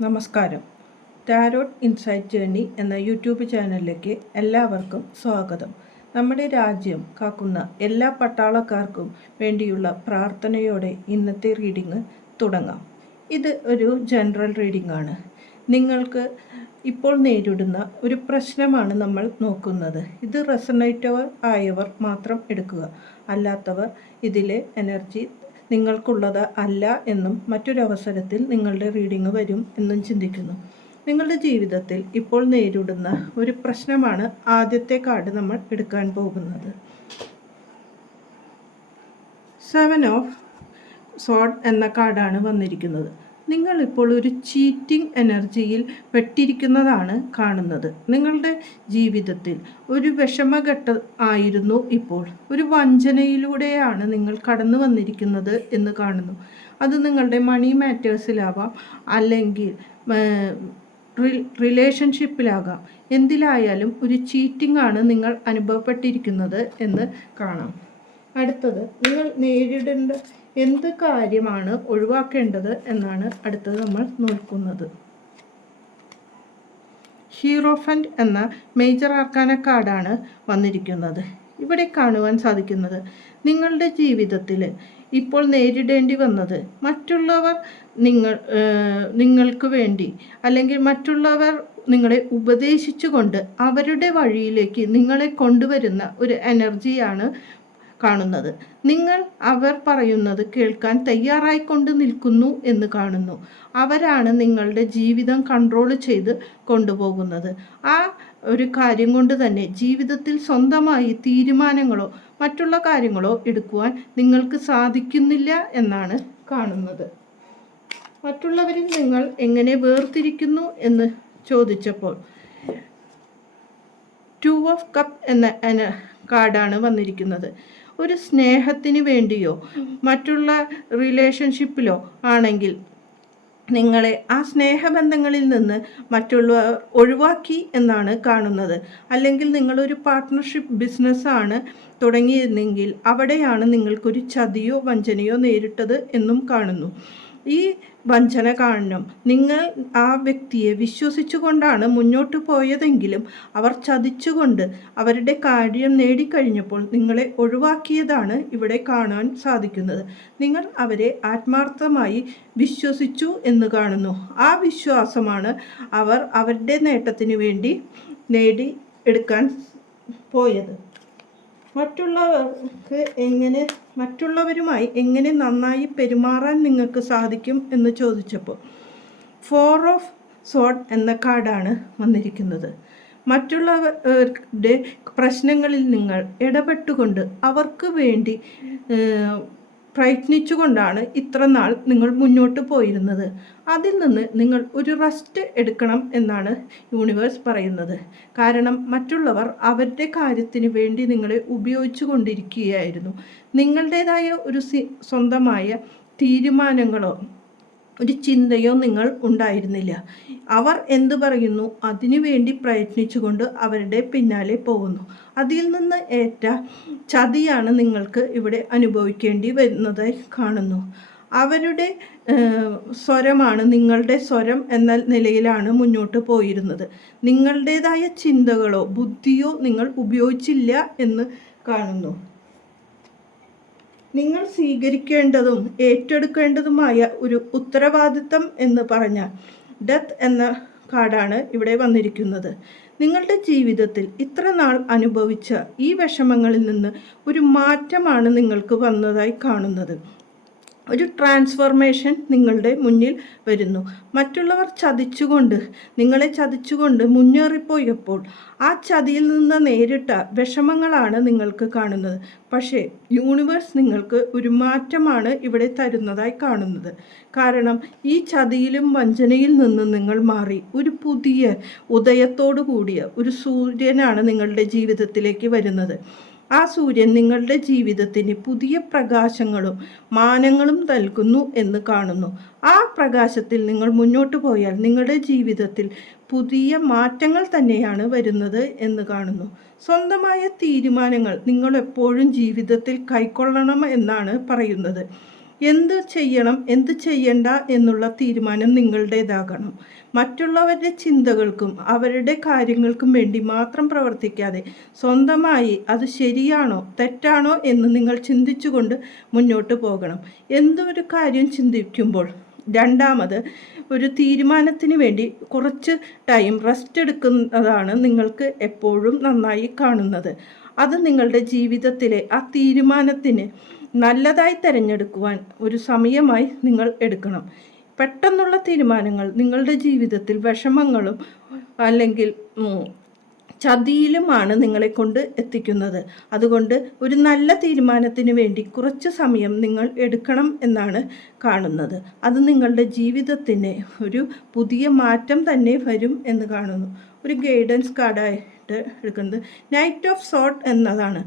നമസ്കാരം. Tarot insight journey എന്ന YouTube ചാനലിലേക്ക് എല്ലാവർക്കും സ്വാഗതം. നമ്മുടെ രാജ്യം കാക്കുന്ന എല്ലാ പട്ടാളക്കാർക്കും വേണ്ടിയുള്ള പ്രാർത്ഥനയോടെ ഇന്നത്തെ റീഡിംഗ് തുടങ്ങാം. ഇത് ഒരു ജനറൽ റീഡിംഗ് ആണ്. നിങ്ങൾക്ക് ഇപ്പോൾ നേരിടുന്ന ഒരു പ്രശ്നമാണ് നമ്മൾ നോക്കുന്നത്. ഇത് റെസണേറ്റവർ ആയവർ മാത്രം എടുക്കുക. അല്ലാത്തവർ ഇതിലെ എനർജി നിങ്ങൾക്കുള്ളത് അല്ല എന്നും മറ്റൊരവസരത്തിൽ നിങ്ങളുടെ റീഡിംഗ് വരും എന്നും ചിന്തിക്കുന്നു. നിങ്ങളുടെ ജീവിതത്തിൽ ഇപ്പോൾ നേരിടുന്ന ഒരു പ്രശ്നമാണ് ആദ്യത്തെ കാർഡ് നമ്മൾ എടുക്കാൻ പോകുന്നത്. 7 ഓഫ് സോർഡ് എന്ന കാർഡാണ് വന്നിരിക്കുന്നത്. നിങ്ങളിപ്പോൾ ഒരു ചീറ്റിംഗ് എനർജിയിൽ പെട്ടിരിക്കുന്നതാണ് കാണുന്നത്. നിങ്ങളുടെ ജീവിതത്തിൽ ഒരു വിഷമഘട്ടം ആയിരുന്നു ഇപ്പോൾ. ഒരു വഞ്ചനയിലൂടെയാണ് നിങ്ങൾ കടന്നു വന്നിരിക്കുന്നത് എന്ന് കാണുന്നു. അത് നിങ്ങളുടെ മണി മാറ്റേഴ്സിലാവാം, അല്ലെങ്കിൽ റിലേഷൻഷിപ്പിലാകാം. എന്തിലായാലും ഒരു ചീറ്റിംഗ് ആണ് നിങ്ങൾ അനുഭവപ്പെട്ടിരിക്കുന്നത് എന്ന് കാണാം. അടുത്തത്, നിങ്ങൾ നേരിടേണ്ട എന്ത് കാര്യമാണ് ഒഴിവാക്കേണ്ടത് എന്നാണ് അടുത്തത് നമ്മൾ നോക്കുന്നത്. ഹീറോഫന്റ് എന്ന മേജർ ആർക്കാന കാർഡാണ് വന്നിരിക്കുന്നത്. ഇവിടെ കാണുവാൻ സാധിക്കുന്നത്, നിങ്ങളുടെ ജീവിതത്തിൽ ഇപ്പോൾ നേരിടേണ്ടി വന്നത് മറ്റുള്ളവർ നിങ്ങൾക്ക് വേണ്ടി, അല്ലെങ്കിൽ മറ്റുള്ളവർ നിങ്ങളെ ഉപദേശിച്ചുകൊണ്ട് അവരുടെ വഴിയിലേക്ക് നിങ്ങളെ കൊണ്ടുവരുന്ന ഒരു എനർജിയാണ് കാണുന്നത്. നിങ്ങൾ അവർ പറയുന്നത് കേൾക്കാൻ തയ്യാറായിക്കൊണ്ട് നിൽക്കുന്നു എന്ന് കാണുന്നു. അവരാണ് നിങ്ങളുടെ ജീവിതം കൺട്രോൾ ചെയ്ത് കൊണ്ടുപോകുന്നത്. ആ ഒരു കാര്യം കൊണ്ട് തന്നെ ജീവിതത്തിൽ സ്വന്തമായി തീരുമാനങ്ങളോ മറ്റുള്ള കാര്യങ്ങളോ എടുക്കുവാൻ നിങ്ങൾക്ക് സാധിക്കുന്നില്ല എന്നാണ് കാണുന്നത്. മറ്റുള്ളവരിൽ നിങ്ങൾ എങ്ങനെ വേർതിരിക്കുന്നു എന്ന് ചോദിച്ചപ്പോൾ 2 ഓഫ് കപ്പ് എന്ന കാർഡാണ് വന്നിരിക്കുന്നത്. ഒരു സ്നേഹത്തിന് വേണ്ടിയോ മറ്റുള്ള റിലേഷൻഷിപ്പിലോ ആണെങ്കിൽ നിങ്ങളെ ആ സ്നേഹബന്ധങ്ങളിൽ നിന്ന് മറ്റുള്ളവർ ഒഴിവാക്കി എന്നാണ് കാണുന്നത്. അല്ലെങ്കിൽ നിങ്ങളൊരു പാർട്ട്ണർഷിപ്പ് ബിസിനസ്സാണ് തുടങ്ങിയിരുന്നെങ്കിൽ അവിടെയാണ് നിങ്ങൾക്കൊരു ചതിയോ വഞ്ചനയോ നേരിട്ടത് എന്നും കാണുന്നു. ഈ വഞ്ചന കാരണം നിങ്ങൾ ആ വ്യക്തിയെ വിശ്വസിച്ചുകൊണ്ടാണ് മുന്നോട്ട് പോയതെങ്കിലും അവർ ചതിച്ചുകൊണ്ട് അവരുടെ കാര്യം നേടിക്കഴിഞ്ഞപ്പോൾ നിങ്ങളെ ഒഴിവാക്കിയതാണ് ഇവിടെ കാണാൻ സാധിക്കുന്നത്. നിങ്ങൾ അവരെ ആത്മാർത്ഥമായി വിശ്വസിച്ചു എന്ന് കാണുന്നു. ആ വിശ്വാസമാണ് അവർ അവരുടെ നേട്ടത്തിന് വേണ്ടി എടുക്കാൻ പോയത്. മറ്റുള്ളവരുമായി എങ്ങനെ നന്നായി പെരുമാറാൻ നിങ്ങൾക്ക് സാധിക്കും എന്ന് ചോദിച്ചപ്പോൾ 4 ഓഫ് സോർഡ് എന്ന കാർഡാണ് വന്നിരിക്കുന്നത്. മറ്റുള്ളവരുടെ പ്രശ്നങ്ങളിൽ നിങ്ങൾ ഇടപെട്ടുകൊണ്ട് അവർക്ക് വേണ്ടി പ്രയത്നിച്ചുകൊണ്ടാണ് ഇത്ര നാൾ നിങ്ങൾ മുന്നോട്ട് പോയിരുന്നത്. അതിൽ നിന്ന് നിങ്ങൾ ഒരു റെസ്റ്റ് എടുക്കണം എന്നാണ് യൂണിവേഴ്സ് പറയുന്നത്. കാരണം മറ്റുള്ളവർ അവരുടെ കാര്യത്തിന് വേണ്ടി നിങ്ങളെ ഉപയോഗിച്ചു കൊണ്ടിരിക്കുകയായിരുന്നു. നിങ്ങളുടേതായ ഒരു സ്വന്തമായ തീരുമാനങ്ങളോ ഒരു ചിന്തയോ നിങ്ങൾ ഉണ്ടായിരുന്നില്ല. അവർ എന്തു പറയുന്നു അതിനു വേണ്ടി പ്രയത്നിച്ചുകൊണ്ട് അവരുടെ പിന്നാലെ പോകുന്നു. അതിൽ നിന്ന് ഏറ്റ ചതിയാണ് നിങ്ങൾക്ക് ഇവിടെ അനുഭവിക്കേണ്ടി വരുന്നതായി കാണുന്നു. അവരുടെ സ്വരമാണ് നിങ്ങളുടെ സ്വരം എന്ന നിലയിലാണ് മുന്നോട്ട് പോയിരുന്നത്. നിങ്ങളുടേതായ ചിന്തകളോ ബുദ്ധിയോ നിങ്ങൾ ഉപയോഗിച്ചില്ല എന്ന് കാണുന്നു. നിങ്ങൾ സ്വീകരിക്കേണ്ടതും ഏറ്റെടുക്കേണ്ടതുമായ ഒരു ഉത്തരവാദിത്തം എന്ന് പറഞ്ഞാൽ ഡെത്ത് എന്ന കാർഡാണ് ഇവിടെ വന്നിരിക്കുന്നത്. നിങ്ങളുടെ ജീവിതത്തിൽ ഇത്ര നാൾ അനുഭവിച്ച ഈ വിഷമങ്ങളിൽ നിന്ന് ഒരു മാറ്റമാണ് നിങ്ങൾക്ക് വന്നതായി കാണുന്നത്. ഒരു ട്രാൻസ്ഫോർമേഷൻ നിങ്ങളുടെ മുന്നിൽ വരുന്നു. മറ്റുള്ളവർ നിങ്ങളെ ചതിച്ചുകൊണ്ട് മുന്നേറിപ്പോയപ്പോൾ ആ ചതിയിൽ നിന്ന് നേരിട്ട വിഷമങ്ങളാണ് നിങ്ങൾക്ക് കാണുന്നത്. പക്ഷേ യൂണിവേഴ്സ് നിങ്ങൾക്ക് ഒരു മാറ്റമാണ് ഇവിടെ തരുന്നതായി കാണുന്നത്. കാരണം ഈ ചതിയിലും വഞ്ചനയിൽ നിന്നും നിങ്ങൾ മാറി ഒരു പുതിയ ഉദയത്തോടു കൂടിയ ഒരു സൂര്യനാണ് നിങ്ങളുടെ ജീവിതത്തിലേക്ക് വരുന്നത്. ആ സൂര്യൻ നിങ്ങളുടെ ജീവിതത്തിന് പുതിയ പ്രകാശങ്ങളും മാനങ്ങളും നൽകുന്നു എന്ന് കാണുന്നു. ആ പ്രകാശത്തിൽ നിങ്ങൾ മുന്നോട്ട് പോയാൽ നിങ്ങളുടെ ജീവിതത്തിൽ പുതിയ മാറ്റങ്ങൾ തന്നെയാണ് വരുന്നത് എന്ന് കാണുന്നു. സ്വന്തമായ തീരുമാനങ്ങൾ നിങ്ങൾ എപ്പോഴും ജീവിതത്തിൽ കൈക്കൊള്ളണം എന്നാണ് പറയുന്നത്. എന്ത് ചെയ്യണം എന്ത് ചെയ്യണ്ട എന്നുള്ള തീരുമാനം നിങ്ങളുടേതാകണം. മറ്റുള്ളവരുടെ ചിന്തകൾക്കും അവരുടെ കാര്യങ്ങൾക്കും വേണ്ടി മാത്രം പ്രവർത്തിക്കാതെ സ്വന്തമായി അത് ശരിയാണോ തെറ്റാണോ എന്ന് നിങ്ങൾ ചിന്തിച്ചുകൊണ്ട് മുന്നോട്ട് പോകണം. എന്തൊരു കാര്യം ചിന്തിക്കുമ്പോൾ രണ്ടാമത് ഒരു തീരുമാനത്തിന് വേണ്ടി കുറച്ച് ടൈം റെസ്റ്റ് എടുക്കുന്നതാണ് നിങ്ങൾക്ക് എപ്പോഴും നന്നായി കാണുന്നത്. അത് നിങ്ങളുടെ ജീവിതത്തിലെ ആ തീരുമാനത്തിന് നല്ലതായി തിരഞ്ഞെടുക്കുവാൻ ഒരു സമയമായി നിങ്ങൾ എടുക്കണം. പെട്ടെന്നുള്ള തീരുമാനങ്ങൾ നിങ്ങളുടെ ജീവിതത്തിൽ വിഷമങ്ങളും അല്ലെങ്കിൽ ചതിയിലുമാണ് നിങ്ങളെ കൊണ്ട് എത്തിക്കുന്നത്. അതുകൊണ്ട് ഒരു നല്ല തീരുമാനത്തിന് വേണ്ടി കുറച്ച് സമയം നിങ്ങൾ എടുക്കണം എന്നാണ് കാണുന്നത്. അത് നിങ്ങളുടെ ജീവിതത്തിന് ഒരു പുതിയ മാറ്റം തന്നെ വരും എന്ന് കാണുന്നു. ഒരു ഗൈഡൻസ് കാർഡായിട്ട് എടുക്കുന്നത് നൈറ്റ് ഓഫ് സോർട്ട് എന്നതാണ്.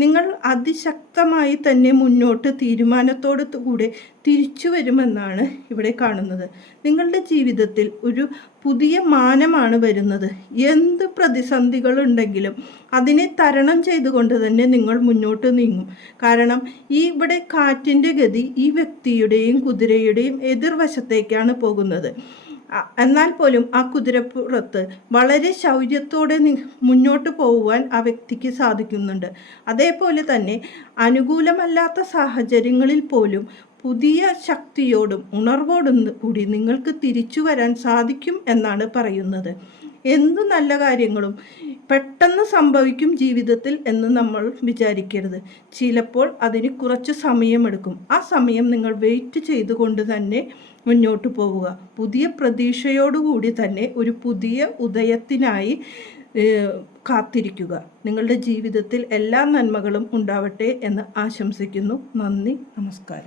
നിങ്ങൾ അതിശക്തമായി തന്നെ മുന്നോട്ട് തീരുമാനത്തോടു കൂടെ തിരിച്ചു വരുമെന്നാണ് ഇവിടെ കാണുന്നത്. നിങ്ങളുടെ ജീവിതത്തിൽ ഒരു പുതിയ മാനമാണ് വരുന്നത്. എന്ത് പ്രതിസന്ധികളുണ്ടെങ്കിലും അതിനെ തരണം ചെയ്തുകൊണ്ട് തന്നെ നിങ്ങൾ മുന്നോട്ട് നീങ്ങും. കാരണം ഇവിടെ കാറ്റിൻ്റെ ഗതി ഈ വ്യക്തിയുടെയും കുതിരയുടെയും എതിർവശത്തേക്കാണ് പോകുന്നത്. എന്നാൽ പോലും ആ കുതിരപ്പുറത്ത് വളരെ ശൗര്യത്തോടെ മുന്നോട്ട് പോകുവാൻ ആ വ്യക്തിക്ക് സാധിക്കുന്നുണ്ട്. അതേപോലെ തന്നെ അനുകൂലമല്ലാത്ത സാഹചര്യങ്ങളിൽ പോലും പുതിയ ശക്തിയോടും ഉണർവോടും കൂടി നിങ്ങൾക്ക് തിരിച്ചു വരാൻ സാധിക്കും എന്നാണ് പറയുന്നത്. എന്തു നല്ല കാര്യങ്ങളും പെട്ടെന്ന് സംഭവിക്കും ജീവിതത്തിൽ എന്ന് നമ്മൾ വിചാരിക്കരുത്. ചിലപ്പോൾ അതിന് കുറച്ച് സമയമെടുക്കും. ആ സമയം നിങ്ങൾ വെയിറ്റ് ചെയ്തുകൊണ്ട് തന്നെ മുന്നോട്ട് പോവുക. പുതിയ പ്രതീക്ഷയോടുകൂടി തന്നെ ഒരു പുതിയ ഉദയത്തിനായി കാത്തിരിക്കുക. നിങ്ങളുടെ ജീവിതത്തിൽ എല്ലാ നന്മകളും ഉണ്ടാവട്ടെ എന്ന് ആശംസിക്കുന്നു. നന്ദി, നമസ്കാരം.